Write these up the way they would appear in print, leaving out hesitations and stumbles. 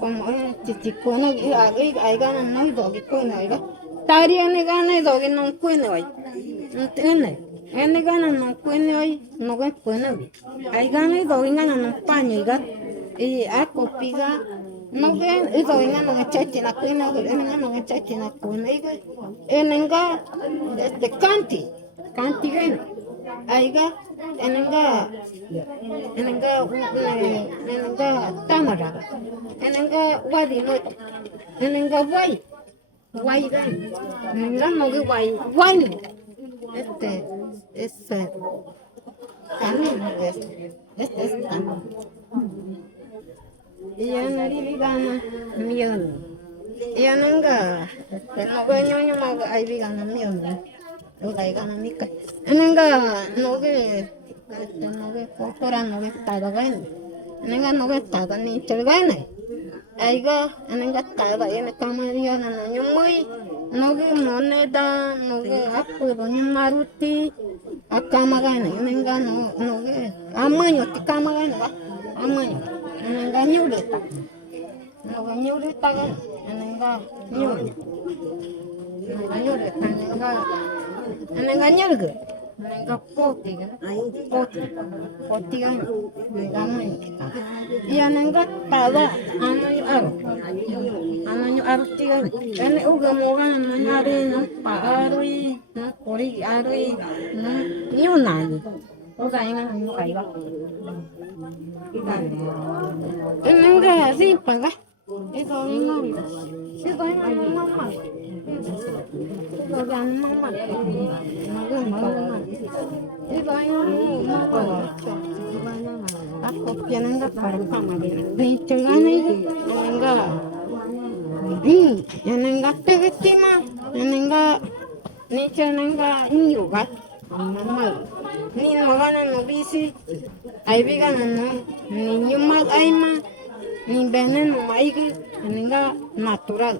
como chichicueno ay ganan no dogi cueno ay tari ene gana dogi no cueno ay ene gana no cueno ay no ga cueno ay gana dogi gana no paño y a copiga no ve dogi gana no chachi na cueno ene gana no chachi na cueno ay ene ga canti gana aiga enenga tamara enenga wadino enenga guay gan enenga no guay es camino es camino y anari gana millón y enenga no gaño no hay gana millón gana nika enenga noge kokora noge tada gain enenga noge tada ni tergaina aiga enenga tada ene kamaria na nyumui noge moneda noge aku nyumaruti akama gaina enenga noge amanyo tikama gaina amanyo enenga nyureta noge nyureta enenga enenga nyurga enenga potiga enenga manikita y enenga tada anayu tiga ene uga moga nanyari no paarui no kori arui no nyunani uga inga no aiga enenga sipaga itu inga mama aku piananga para kama de chegana enenga tegetima enenga ni chenenga nyuga mama ni nogana no bisi ai bigana no ni nyuma aima ni veneno maiga enenga natural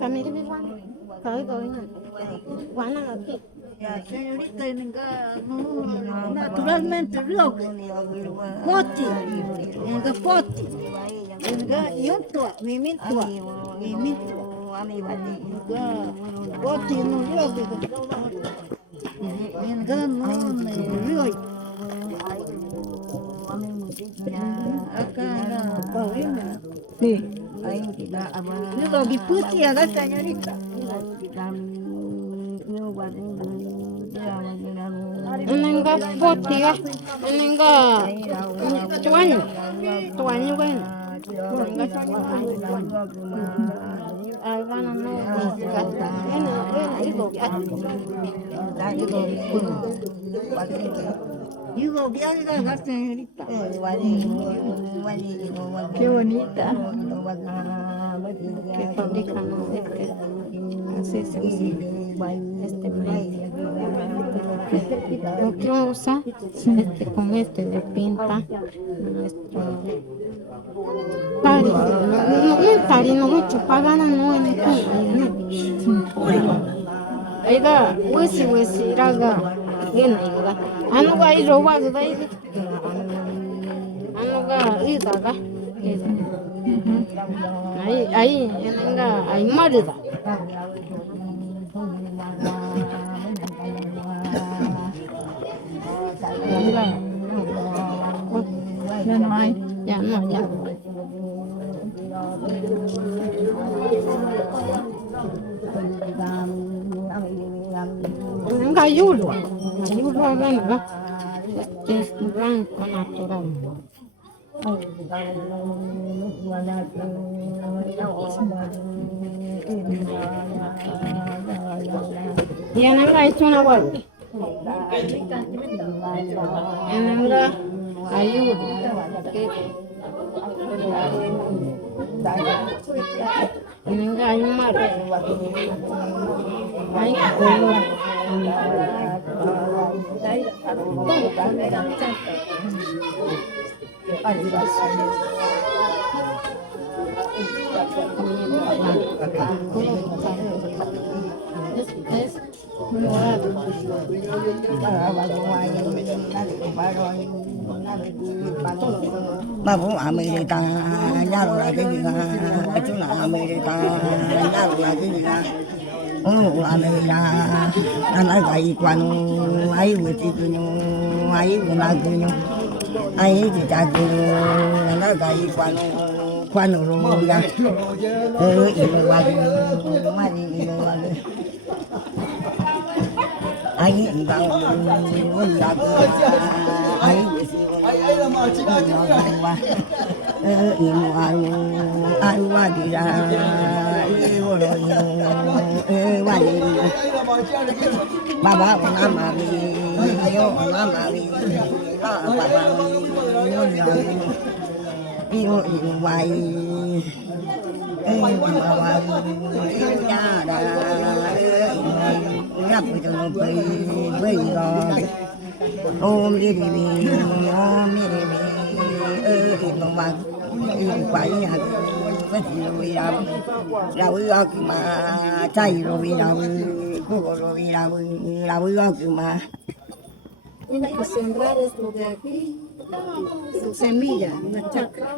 kami di mana? Kau ini mana lagi? Ya, señorita, naturalmente loco, poti, enga poti, enga yuntua, mimintua, enga poti no loco, enga no loco, acá kau ini, Sí. Yo lagi putih ya kan señorita. Enenga potiga enenga tuanyo kan enenga agana no kata itu Digo, bien, señorita. qué bonita que fabrican así se usa maíz. Lo que usa con le pinta nuestro tari no mucho pagana no en aiga wesi raga gena iga 아누가 이 로바즈다 이게 아누가 이다가 아이 얘는가 아이 말이다 야, Nggak yulu, yulu kan enggak. Just blanco natural. Yan enggak itu nawar. Yan enggak ayu. Ini enggak ayu mar. Ayu. Ba bố America nhà là cái gì là chú là America nhà là cái gì là America anh nói vậy quan ấy vừa thì cứ nhau ấy vừa nào cứ nhau ấy thì cha cứ nói vậy quan rồi ra im qua đi mai im qua đi ấy vào bây giờ ấy ai qua đi ra qua đi ba ba con ăn mà đi yêu con ăn mà đi ba ba yêu nhau yêu vay yêu cha đã gặp cho nó bây giờ ôm đi ôm đi nó mà phải nhà cái gì rồi đâu mà chạy rồi đâu cô rồi đâu mà Tiene que sembrar esto de aquí, su semilla, una chacra.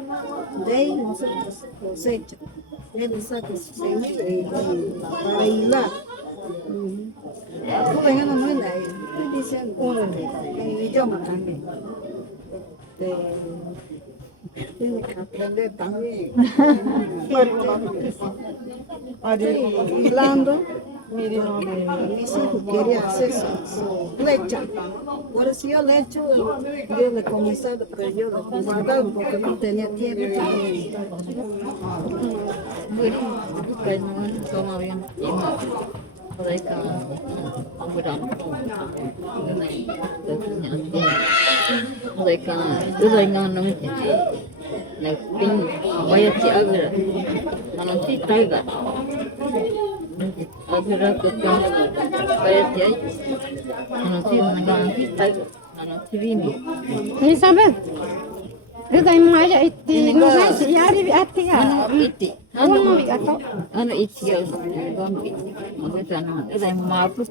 De ahí nosotros cosecha. Él saca su semilla para hilar. Joven no es ahí. Estoy diciendo, en idioma también. Tiene que aprender también. Hilando. Mis hijos querían hacer su flecha. Por eso yo le he hecho, yo le he comenzado, pero yo lo he guardado porque no tenía tiempo. Bueno, pues no toma bien. Mereka mereka itu dengan namanya. Nah, pin bayar si agar, nanti tiga. Agar kita bayar si, nanti tiga, nanti ini. Isabel, itu yang mau aja itu, nggak sih ya di hati ya. Iti, Mau atau iti ya, Mereka itu yang mampu.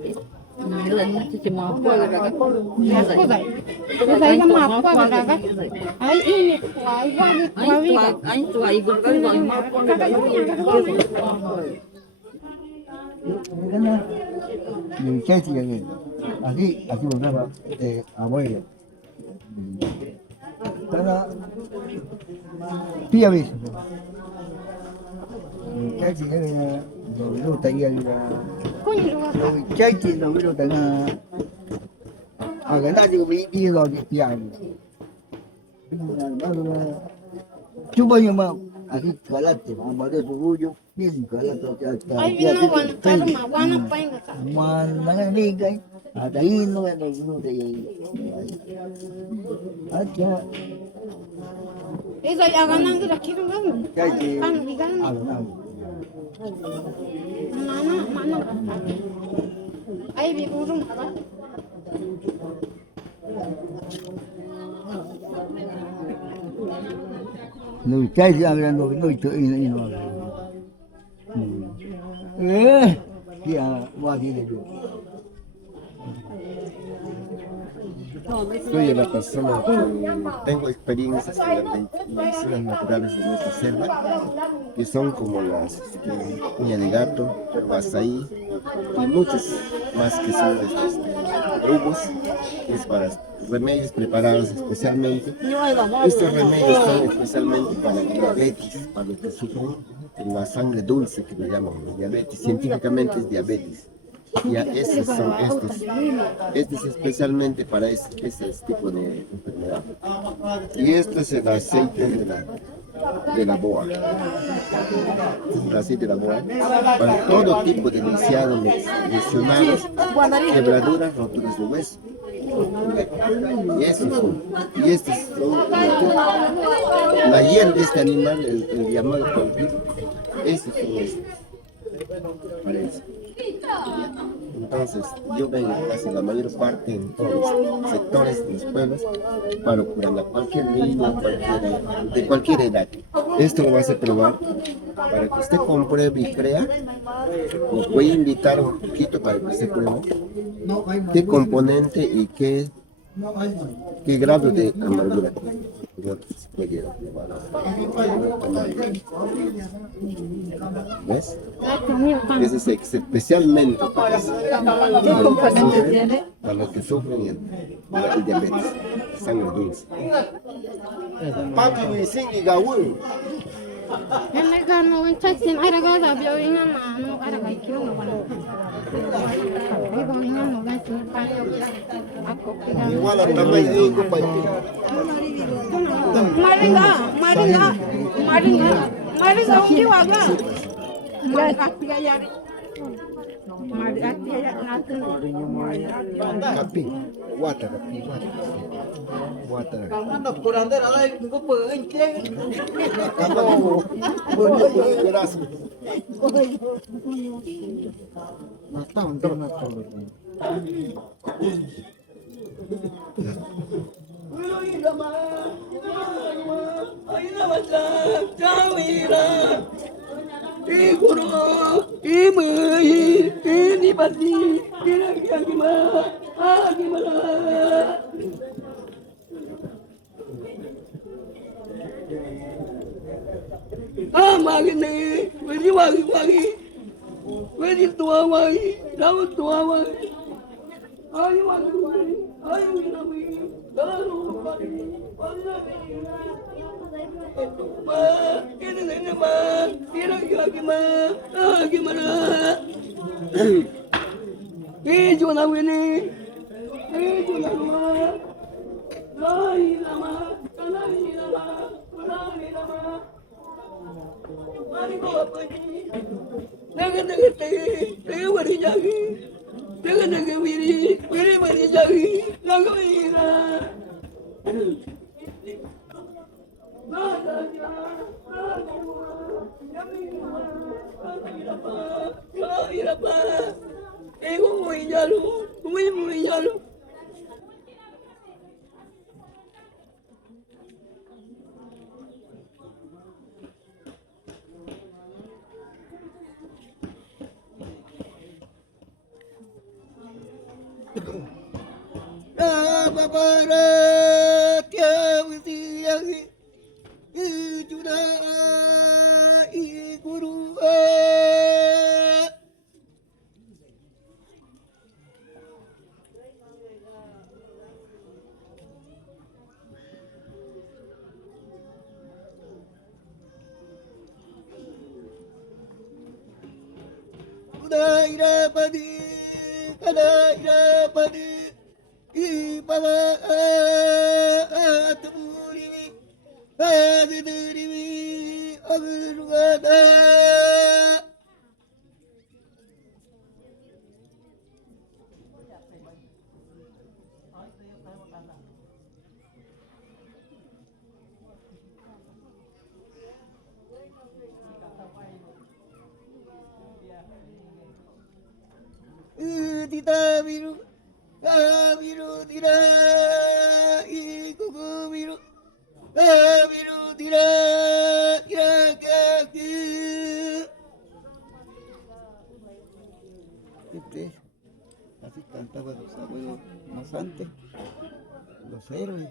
Nila nanti cuma apa lagi? aku dah, itu yang mau apa berapa? Ay ini, ay wali. Ain tua ibu kan mampu cái gì vậy? Aquí volvemos abuelo. Pero tía vis. Cái gì vậy? Rồi nó tay ra. Rồi cái gì rồi nó tay ra. Cái đó thì bị rồi bị tía. Chú bao nhiêu mà aquí kalat mà để tụi yo pin kalat cho Ay binawan, pero mawana pa yung kaka. mà nó đi cái đấy nó thì Itu yang anak kita kira kan? cái gì Kan bigan mana? Ay bi urung apa? nuôi cái gì là nuôi tự nhiên nó kia qua đi được Soy una persona que tengo experiencias con las medicinas naturales de nuestra selva, que son como las uña de gato, azaí y muchas más que son estos brugos, que es para remedios preparados especialmente. Estos remedios son especialmente para la diabetes, para los que sufren la sangre dulce, que le llaman diabetes. Científicamente es diabetes. Ya esos son estos. Este es especialmente para ese tipo de enfermedad. Y esto es el aceite de la boa. El aceite de la boa para todo tipo de lisiados, lesionados, quebraduras, roturas de hueso. Y estos son, la hiel de este animal, el llamado colibrí, estos son estos. Parece. Entonces, yo vengo casi la mayor parte en todos los sectores de los pueblos para curar a cualquier niño, de cualquier edad. Esto lo vas a probar para que usted compruebe y crea. Los voy a invitar un poquito para que usted pruebe qué componente y qué grado de amargura. ¿Ves? Ese es especialmente para los que sufren el diabetes, sangre dulce. Papi, me sigue Gaúl. Igual a tamaño de un compañero. Maringa, ungi waga. Kapi, water. Ano kurandera lai ko peung ke. Kamu boleh keras. Mata untuk mata. Así cantaba los abuelos más antes. los héroes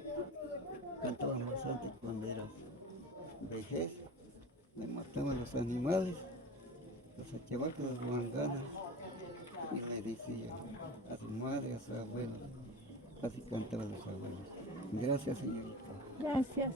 cantábamos antes cuando era vejez, me mataban los animales, los achabaques, los manganas, y le decía a su madre, a su abuelo, así cantaban los abuelos. Gracias, señorita. Gracias.